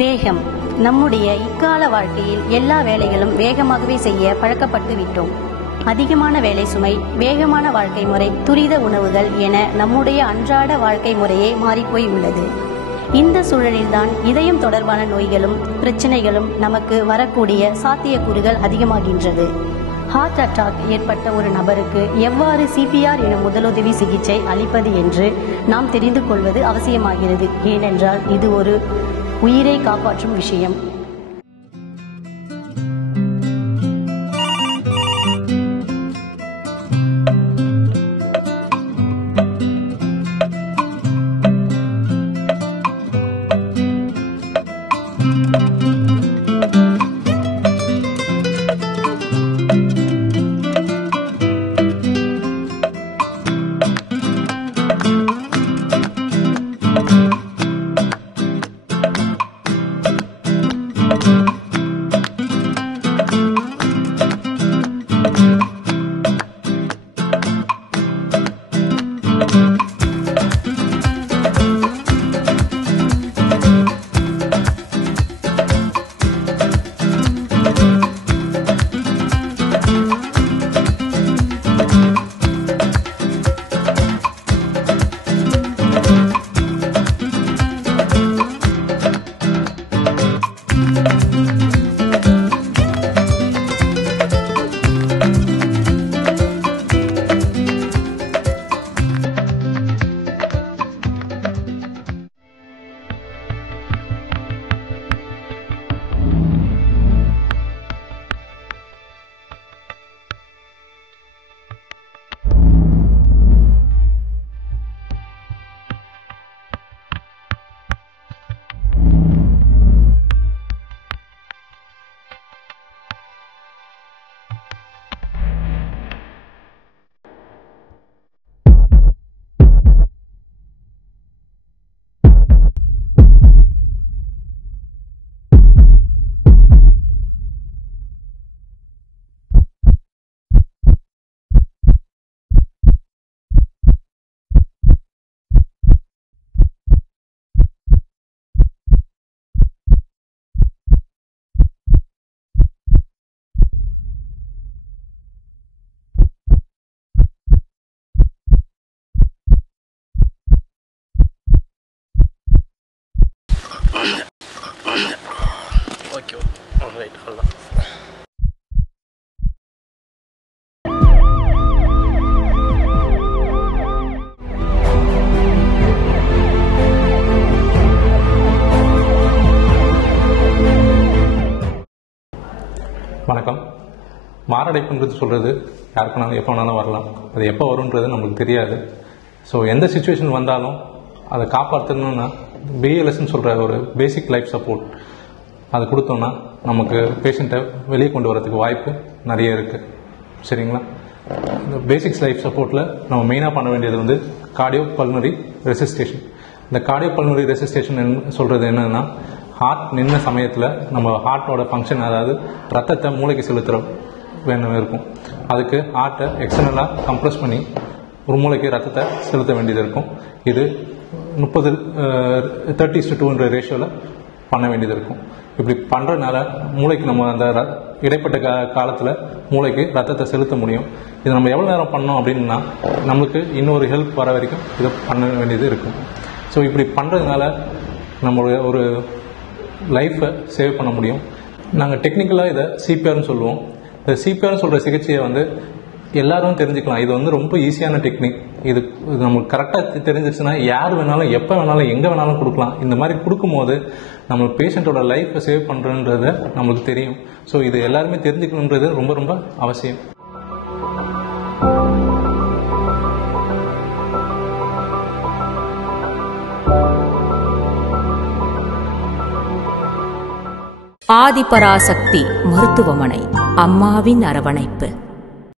வேகம். நம்முடைய இக்கால வாழ்க்கையில் எல்லா வேலைகளும் வேகமாகவே செய்ய பழக்கப்பட்டு விட்டோம். அதிகமான வேலை சுமை, வேகமான வாழ்க்கை முறை, துரித உணவுகள் என நம்முடைய அன்றாட வாழ்க்கை முறையே மாறிப்போய் உள்ளது. இந்த சூழலில்தான் இதயம் தொடர்பான நோய்களும் பிரச்சனைகளும் நமக்கு வரக்கூடிய சாத்தியக்கூறுகள் அதிகமாகின்றது. ஹார்ட் அட்டாக் ஏற்பட்ட ஒரு நபருக்கு எவ்வாறு சிபிஆர் எனும் முதலுதவி சிகிச்சை அளிப்பது என்று நாம் தெரிந்து கொள்வது அவசியமாகிறது. ஏனென்றால் இது ஒரு உயிரை காப்பாற்றும் விஷயம். Okay, all right, hold on. வணக்கம். மாரடைப்புன்றது சொல்கிறது யாருக்குனாலும் எப்போ வேணாலும் வரலாம். அது எப்போ வரும்ன்றது நமக்கு தெரியாது. ஸோ எந்த சுச்சுவேஷன் வந்தாலும் அதை காப்பாற்றணும்னா பிஎல்எஸ்ன்னு சொல்கிற ஒரு பேசிக் லைஃப் சப்போர்ட் அது கொடுத்தோன்னா நமக்கு பேஷண்ட்டை வெளியே கொண்டு வரதுக்கு வாய்ப்பு நிறைய இருக்குது. சரிங்களா? இந்த பேசிக்ஸ் லைஃப் சப்போர்ட்டில் நம்ம மெயினாக பண்ண வேண்டியது வந்து கார்டியோ பல்மனரி ரெசிஸ்டேஷன். இந்த கார்டியோ பல்மனரி ரெசிஸ்டேஷன் சொல்கிறது என்னன்னா, ஹார்ட் நின்ன சமயத்தில் நம்ம ஹார்ட்டோட ஃபங்க்ஷன், அதாவது ரத்தத்தை மூளைக்கு செலுத்துகிற வேணும் இருக்கும். அதுக்கு ஹார்ட்டை எக்ஸ்டர்னலாக கம்ப்ரெஸ் பண்ணி ஒரு மூளைக்கு ரத்தத்தை செலுத்த வேண்டியது இருக்கும். இது 30:2 ரேஷியோவில் பண்ண வேண்டியது இருக்கும். இப்படி பண்ணுறதுனால மூளைக்கு நம்ம அந்த இடைப்பட்ட காலத்தில் மூளைக்கு ரத்தத்தை செலுத்த முடியும். இது நம்ம எவ்வளோ நேரம் பண்ணோம் அப்படின்னா நம்மளுக்கு இன்னொரு ஹெல்ப் வர வரைக்கும் இதை பண்ண வேண்டியது இருக்கும். ஸோ இப்படி பண்ணுறதுனால நம்மளுடைய ஒரு லைஃப்பை சேவ் பண்ண முடியும். நாங்கள் டெக்னிக்கலாக இதை சிபிஆர்னு சொல்லுவோம். இந்த சிபிஆர்னு சொல்கிற சிகிச்சையை வந்து எல்லாரும் தெரிஞ்சுக்கலாம். இது வந்து ரொம்ப ஈஸியான டெக்னிக். இது நம்மளுக்கு கரெக்டாக தெரிஞ்சிச்சுன்னா யார் வேணாலும் எப்போ வேணாலும் எங்கே வேணாலும் கொடுக்கலாம். இந்த மாதிரி கொடுக்கும்போது நம்ம பேஷண்ட்டோட லைஃப்பை சேவ் பண்ணுறன்றது நம்மளுக்கு தெரியும். ஸோ இது எல்லாருமே தெரிஞ்சுக்கணுன்றது ரொம்ப ரொம்ப அவசியம். ஆதிபராசக்தி மருத்துவமனை, அம்மாவின் அரவணைப்பு.